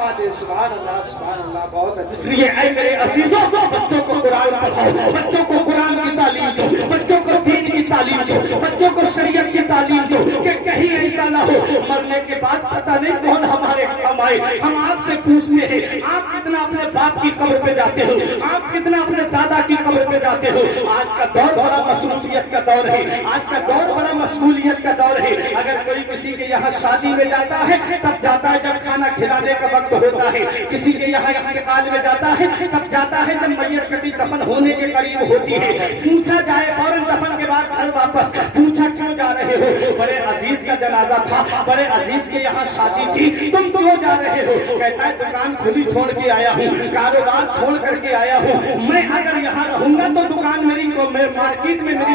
سبحان اللہ بہت اچھا۔ اس لیے اے میرے عزیزوں بچوں کو قرآن پڑھاؤ، بچوں کو قرآن کی تعلیم دو، بچوں کو دین کی تعلیم دو، بچوں کو شریعت کی تعلیم دو کہ کہیں ایسا نہ ہو مرنے کے بعد پتہ نہیں کون ہمارے کام آئے۔ ہم آپ سے پوچھتے ہیں آپ کتنا اپنے باپ کی قبر پہ جاتے ہو، آپ کتنا اپنے دادا کی قبر پہ جاتے ہو۔ آج کا دور بڑا مصروفیت کا دور ہے، آج کا دور بڑا مشغولیت کا دور ہے۔ اگر کوئی کسی کے یہاں شادی میں جاتا ہے تب جاتا ہے جب کھانا کھلانے کا وقت ہوتا ہے، کسی کے یہاں انتقال میں جاتا ہے تب جاتا ہے جب میت کٹی دفن ہونے کے قریب ہوتی ہے۔ پوچھا جائے فوراً دفن کے بعد گھر واپس، پوچھا کیوں جا رہے ہو؟ بڑے عزیز کا جنازہ تھا، بڑے عزیز کے یہاں شادی تھی، تم کیوں جا رہے ہو؟ کہتا ہے دکان کھلی چھوڑ کے آیا ہوں، کاروبار چھوڑ کر کے آیا ہوں، میں اگر یہاں رہوں گا تو دکان میری مارکیٹ میں میری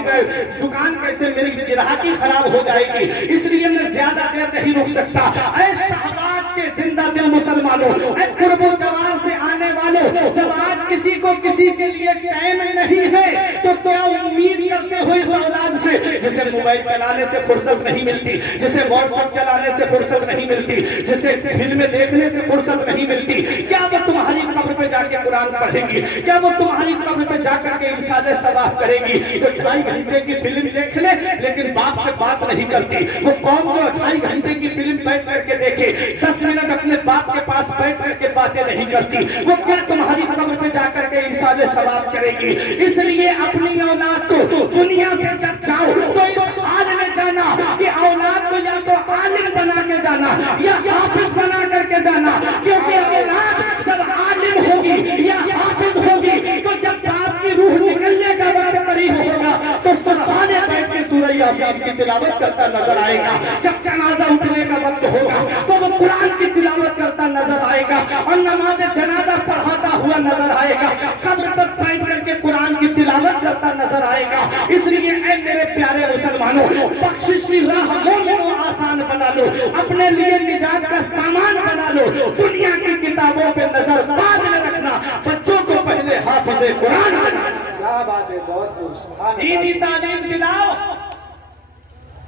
دکان کیسے میری گراہکی خراب ہو جائے گی، اس لیے میں زیادہ دیر نہیں رک سکتا۔ اے شہباز کے زندہ دل مسلمانوں، اے قرب و جوار سے آنے والوں، جب آج کسی کو کسی کے لیے ٹائم نہیں ہے تو کیا امید کرتے ہو اس اولاد سے جسے موبائل چلانے سے فرصت نہیں ملتی، جسے واٹس ایپ چلانے سے فرصت نہیں ملتی، جسے فلمیں دیکھنے سے فرصت نہیں ملتی؟ کیا وہ تمہاری قبر پہ جا کے قرآن پڑھے گی؟ کیا وہ تمہاری قبر پہ جا کر کے ارشاد ثواب کرے گی؟ جو 2.5 گھنٹے کی فلم دیکھ لے لیکن باپ سے بات نہیں کرتی، وہ قوم جو 2.5 گھنٹے کی فلم بیٹھ کر کے دیکھے 10 منٹ اپنے باپ کے پاس بیٹھ کر کے باتیں نہیں کرتی، وہ کیا تمہاری قبر پہ جا کر کے ارشاد ثواب کرے گی؟ اس لیے اپنی اولاد کو دنیا سے جب جاؤ تو اس حال میں جانا کہ اولاد کو یا تو عالم بنا کے جانا یا حافظ بنا کر کے جانا، کیونکہ اولاد جب عالم ہوگی یا حافظ ہوگی تو جب باپ کی روح نکلنے کا وقت قریب ہوگا تو سرحانے بیٹھ کے سورہ یاسین کی تلاوت کرتا نظر آئے گا، جب جنازہ اٹھنے کا وقت ہوگا تو وہ قرآن کی تلاوت کرتا نظر آئے گا اور نماز جنازہ پڑھاتا ہوا نظر آئے گا، قبر پر بیٹھ کر کے قرآن کی تلاوت کرتا نظر آئے گا۔ اس لیے اے میرے پیارے مسلمانوں، بخشش کی راہ مومن و آسان بنا لو، اپنے لیے نجات کا سامان بنا لو، دنیا کی کتابوں پہ نظر بعد میں رکھنا، بچوں کو پہلے حافظ قرآن بنا۔ کیا بات ہے، بہت سبحان دینی تعلیم دلاؤ،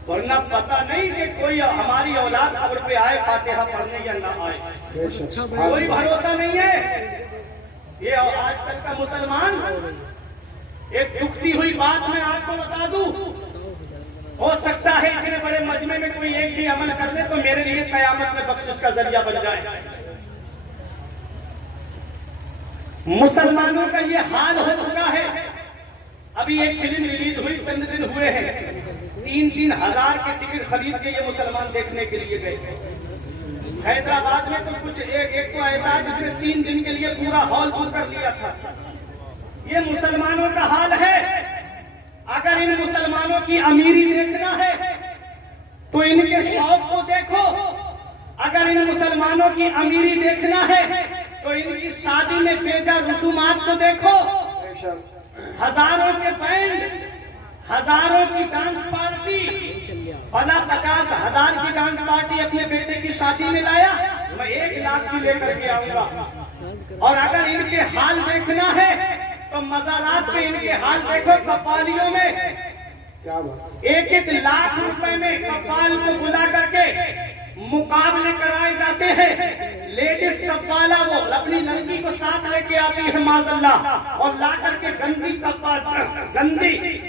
ورنہ پتہ نہیں کہ کوئی ہماری اولاد قبر پہ آئے فاتحہ پڑھنے یا نہ آئے، کوئی بھروسہ نہیں ہے۔ یہ آج کل کا مسلمان، ایک دکھتی ہوئی بات میں آپ کو بتا دوں، ہو سکتا ہے اتنے بڑے مجمع میں کوئی ایک بھی عمل کر لے تو میرے لیے قیامت میں بخشش کا ذریعہ بن جائے۔ مسلمانوں کا یہ حال ہو چکا ہے۔ ابھی ایک فلم ریلیز ہوئی، چند دن ہوئے ہیں، 3-3 ہزار کے ٹکٹ خرید کے یہ مسلمان دیکھنے کے لیے گئے۔ حیدرآباد میں تو کچھ ایک تو ایسا جس نے 3 دن کے لیے پورا ہال بک کر لیا تھا۔ یہ مسلمانوں کا حال ہے۔ اگر ان مسلمانوں کی امیری دیکھنا ہے تو ان کے شوق کو دیکھو، اگر ان مسلمانوں کی امیری دیکھنا ہے تو ان کی شادی میں بیجا رسومات کو دیکھو، ہزاروں کے بینڈ، ہزاروں کی ڈانس پارٹی، فلاں 50,000 کی ڈانس پارٹی اپنے بیٹے کی شادی میں لایا، میں 1 لاکھ کی لے کر کے آؤں گا۔ اور اگر ان کے حال دیکھنا ہے تو مزارات میں ان کے حال دیکھو، قوالیوں میں 1-1 لاکھ روپے میں قوال کو بلا کر کے مقابلے کرائے جاتے ہیں۔ لیڈیز قوالا وہ اپنی لڑکی کو ساتھ لے کے آتی ہے معاذ اللہ، اور لا کر کے گندی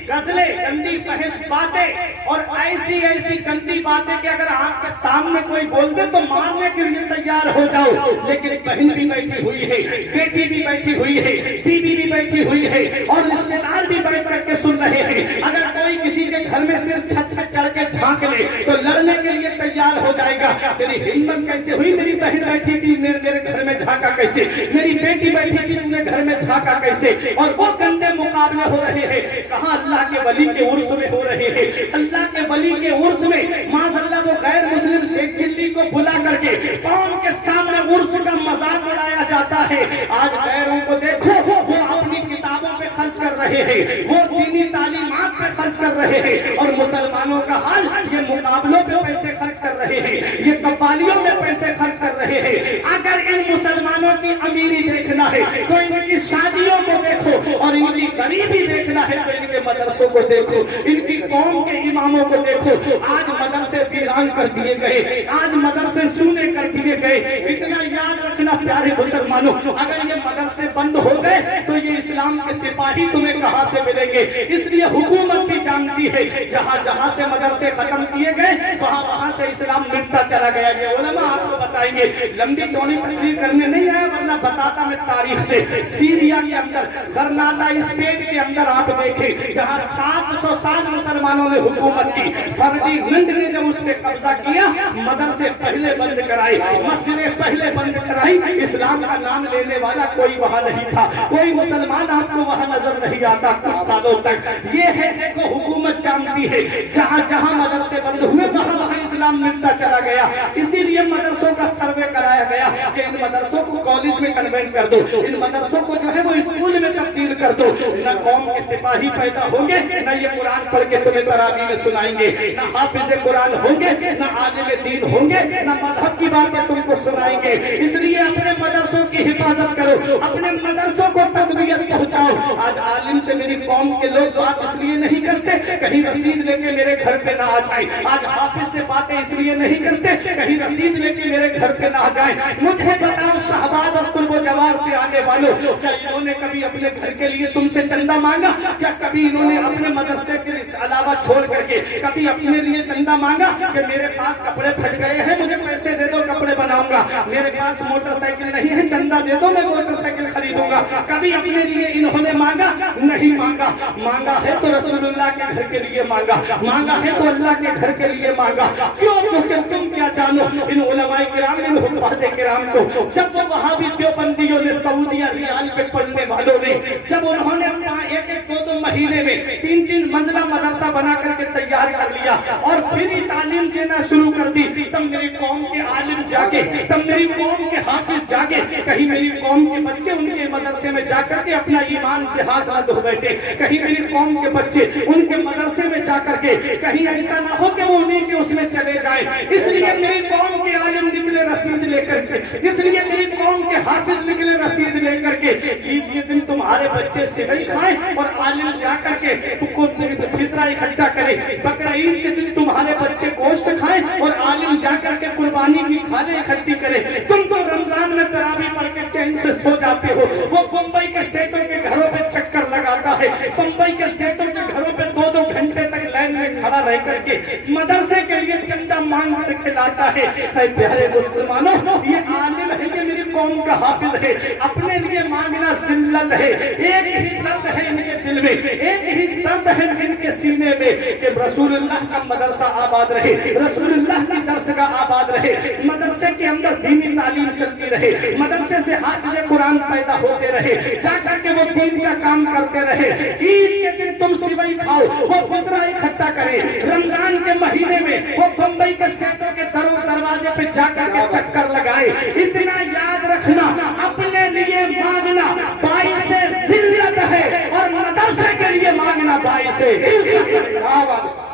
غزلیں، گندی فحش باتیں اور ایسی گندی باتیں کہ اگر آپ کے سامنے کوئی بول دے تو مارنے کے لیے تیار ہو جاؤ۔ لیکن بہن بھی بیٹھی ہوئی ہے، بیٹی بھی بیٹھی ہوئی ہے، بیوی بھی بیٹھی ہوئی ہے اور رشتے دار بھی بیٹھ کر کے سن رہے ہیں۔ اگر کوئی کسی کے گھر میں صرف چھت چڑھ کے جھانک لے تو لڑنے کے لیے تیار ہو جائے گا۔ تیری ہمت کیسے ہوئی؟ میری بہن بیٹھی تھی میرے گھر میں جھانکا کیسے؟ میری بیٹی بیٹھی تھی تم نے گھر میں جھانکا کیسے؟ اور وہ گندے مقابلے ہو رہے ہیں، کہاں اللہ کے ولی کے عرس میں ہو رہے ہیں۔ اللہ کے ولی کے عرس میں معاذ اللہ وہ غیر مسلم شیخ چلی کو بلا کر کے قوم کے سامنے عرس کا مذاق اڑایا جاتا ہے۔ آج غیروں کو دیکھو، وہ اپنی کتابوں پہ خرچ کر رہے ہیں، وہ دینی تعلیمات پہ خرچ خرچ کر رہے ہیں، اور مسلمانوں کا حال یہ مقابلوں پہ پیسے خرچ کر رہے ہیں، یہ قوالیوں میں پیسے خرچ کر رہے ہیں۔ اگر ان مسلمانوں کی امیری دیکھنا ہے تو ان کی شادیوں کو دیکھو، اور ان کی غریبی دیکھنا ہے تو ان کے مدرسوں کو دیکھو، ان کی قوم کے اماموں کو دیکھو۔ آج مدرسے ویران کر دیے گئے، آج مدرسے سونے کر دیے گئے۔ اتنا یاد رکھنا پیارے مسلمانوں، اگر یہ مدرسے بند ہو گئے تو یہ اسلام کے سپاہی تمہیں کہاں سے ملیں گے؟ اس لیے حکومت بھی جانتی ہے جہاں جہاں سے مدرسے ختم کیے گئے وہاں وہاں سے اسلام مٹتا چلا گیا۔ یہ علماء آپ کو بتائیں گے، لمبی چوڑی تقریر کرنے نہیں آیا، ورنہ بتاتا میں تاریخ سے۔ سیریا کے اندر، غرناطہ اسپین کے اندر آپ دیکھیں جہاں 700 سال مسلمانوں نے حکومت کی، فردینانڈ نے جب اس پہ قبضہ کیا مدرسے پہلے بند کرائے، مسجدیں پہلے بند کرائی، اسلام کا نام لینے والا کوئی وہاں نہیں تھا، کوئی مسلمان آپ کو وہاں نظر نہیں آتا کچھ سالوں تک۔ یہ ہے دیکھو حکومت جانتی ہے جہاں جہاں مدرسے بند ہوئے وہاں وہاں اسلام مٹتا چلا گیا۔ اسی لیے مدرسوں کا سروے کرایا گیا کہ ان مدرسوں کو کالج میں کنورٹ کر دو، ان مدرسوں کو جو ہے وہ اسکول میں تبدیل کر دو۔ نہ قوم کے سپاہی پیدا ہوں گے، نہ یہ قرآن پڑھ کے تمہیں تراویح میں سنائیں گے، نہ حافظ قرآن ہوں گے، نہ عالم دین ہوں گے، نہ مذہب کی باتیں تم کو سنائیں گے۔ اس لیے اپنے مدرسوں کی حفاظت کرو، اپنے مدرسوں کو تقویت پہنچاؤ۔ آج عالم سے میری قوم کے لوگ بات اس لیے نہیں کرتے کہیں رسید لے کے میرے گھر پہ نہ آ جائیں، آج حافظ سے باتیں اس لیے نہیں کرتے کہیں رسید لے کے میرے گھر پہ نہ آ جائیں۔ مجھے بتاؤ شہباز اور قرب و جوار سے آنے والوں، کیا انہوں نے کبھی اپنے گھر کے لیے تم سے چندہ مانگا؟ کیا کبھی انہوں نے اپنے مدرسے کے علاوہ چھوڑ کر کے کبھی اپنے لیے چندہ مانگا کہ میرے پاس کپڑے پھٹ گئے ہیں مجھے پیسے دے دو کپڑے بناؤں گا، میرے پاس موٹر سائیکل نہیں ہے چندہ دے دو میں موٹر سائیکل خریدوں گا؟ کبھی اپنے لیے انہوں نے مانگا؟ نہیں مانگا۔ مانگا ہے تو رسول اللہ کے گھر کے لیے مانگا، مانگا ہے تو اللہ کے گھر کے لیے مانگا۔ کیوں؟ کیونکہ تم کیا جانو ان علماء کرام، ان حفاظ کرام کو جب وہ وہابی دیوبندیوں نے سعودیہ ریال پہ پڑھنے والوں نے جب انہوں نے ایک ایک دو دو مہینے میں 3 منزلہ مدرسہ بنا کر کے تیار کر لیا اور فری تعلیم دینا شروع کر دی، تب میری قوم کے عالم جاگے، تب میری قوم کے حافظ جاگے۔ کہیں میری قوم کے بچے ان کے مدرسے میں جا کر کے اپنا ایمان سے ہاتھ نہ دھو بیٹھے، کہیں میری قوم کے بچے ان کے مدرسے میں جا کر کے کہیں ایسا نہ ہو کہ وہ انہیں کے اس میں چلے جائیں۔ اس لیے میری قوم کے عالم نکلے رسید لے کر کے، اس لیے میری قوم کے حافظ نکلے رسید لے کر کے، عید کے دن تمہارے بچے سوئی کھائیں اور عالم جا کر کے فطرہ اکٹھا کرے، بقرہ عید کے دن تمہارے بچے گوشت کھائیں اور عالم جا کر کے قربانی کی کھالیں اکٹھی کرے۔ تم تو رمضان میں تراویح پڑھ کے چین سے سو جاتے ہو، وہ بمبئی کے سیٹوں کے گھروں پہ چکر لگاتا ہے، بمبئی کے سیٹوں کے گھروں پہ 2 گھنٹے تک لائن میں کھڑا رہ کر کے مدرسے کے لیے چندہ مانگ کر کے لاتا ہے۔ اے پیارے مسلمانوں، یہ عالم ہے، یہ میری قوم کا حافظ ہے، اپنے لیے مانگنا ذلت ہے۔ ایک ہی درد ہے ان کے دل میں، ایک ہی درد ہے ان کے سینے میں کہ رسول اللہ کا مدرسہ آباد رہے، رسول اللہ کی درسگاہ آباد رہے، مدرسے کے اندر دینی تعلیم چلتی رہے، مدرسے سے حافظ قرآن پیدا ہوتے رہے، جا کر کے وہ دین کا کام کرتے رہے۔ عید کے دن تم سوئی کھاؤ، وہ فطرہ اکٹھا کرے، رمضان کے مہینے میں وہ بمبئی کے سیٹوں کے دروازے پہ جا کر کے چکر لگائے۔ اتنا یاد رکھنا، اپنے لیے مانگنا باعث ذلت ہے اور مدرسے کے لیے مانگنا باعث عزت ہے۔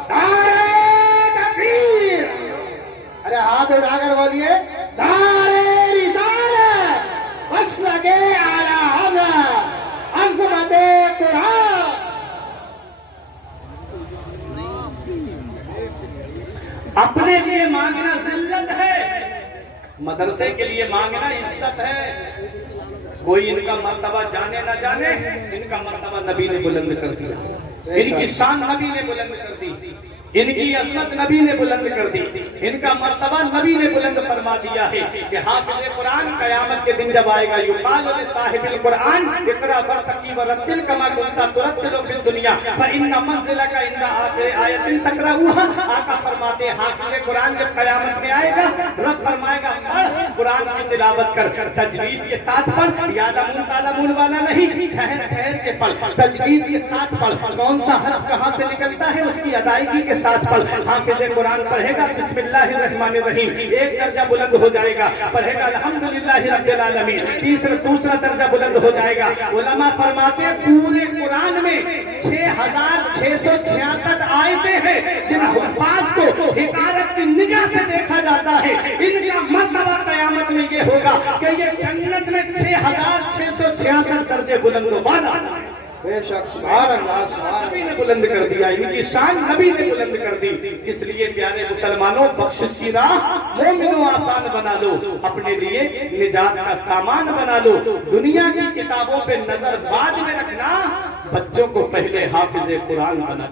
نعرہ تکبیر! ارے ہاتھ اٹھا کر بولیے نعرہ رسالت، مسلک اعلی حضرت، عظمت قرآن۔ اپنے لیے مانگنا ذلت ہے، مدرسے کے لیے مانگنا عزت ہے۔ کوئی ان کا مرتبہ جانے نہ جانے، ان کا مرتبہ نبی نے بلند کر دیا، ان کی شان نبی نے بلند کر دی، ان کی عظمت نبی نے بلند کر دی، ان کا مرتبہ نبی نے بلند فرما دیا ہے کہ حافظ قرآن قیامت کے دن جب آئے گا یقال لصاحب القرآن اقرأ وارتقی ورتل کما کنت ترتل فی الدنیا فإن منزلک عند آخر آیت تقرأها۔ آقا فرماتے ہیں حافظ قرآن جب قیامت میں آئے گا رب فرمائے گا پڑھ قرآن کی تلاوت کر، تجوید کے ساتھ پڑھ، یعلمون تعلمون والا نہیں، ٹھہر ٹھہر کے پڑھ، تجوید کے ساتھ پڑھ، کون سا حرف کہاں سے نکلتا ہے اس کی ادائیگی کے ساتھ پڑھ۔ حافظ قرآن پڑھے گا بسم اللہ الرحمن الرحیم، ایک درجہ بلند ہو جائے گا، پڑھے گا الحمدللہ رب العالمین، دوسرا درجہ بلند ہو جائے گا۔ علماء فرماتے ہیں پورے قرآن میں 6666 آیتیں ہیں جن حفاظ کو حقارت کی نگاہ سے دیکھا جاتا ہے، ان کا مرتبہ قیامت میں یہ ہوگا کہ یہ جنت میں 6666 درجے بلند و بالا ہے۔ بے شک سبحان اللہ سبحان نبی نے بلند کر دیا، ان کی شان نبی نے بلند کر دی۔ اس لیے پیارے مسلمانوں، بخشش کی راہ مومنوں آسان بنا لو، اپنے لیے نجات کا سامان بنا لو۔ دنیا کی کتابوں پہ نظر بعد میں رکھنا، بچوں کو پہلے حافظ قرآن بنا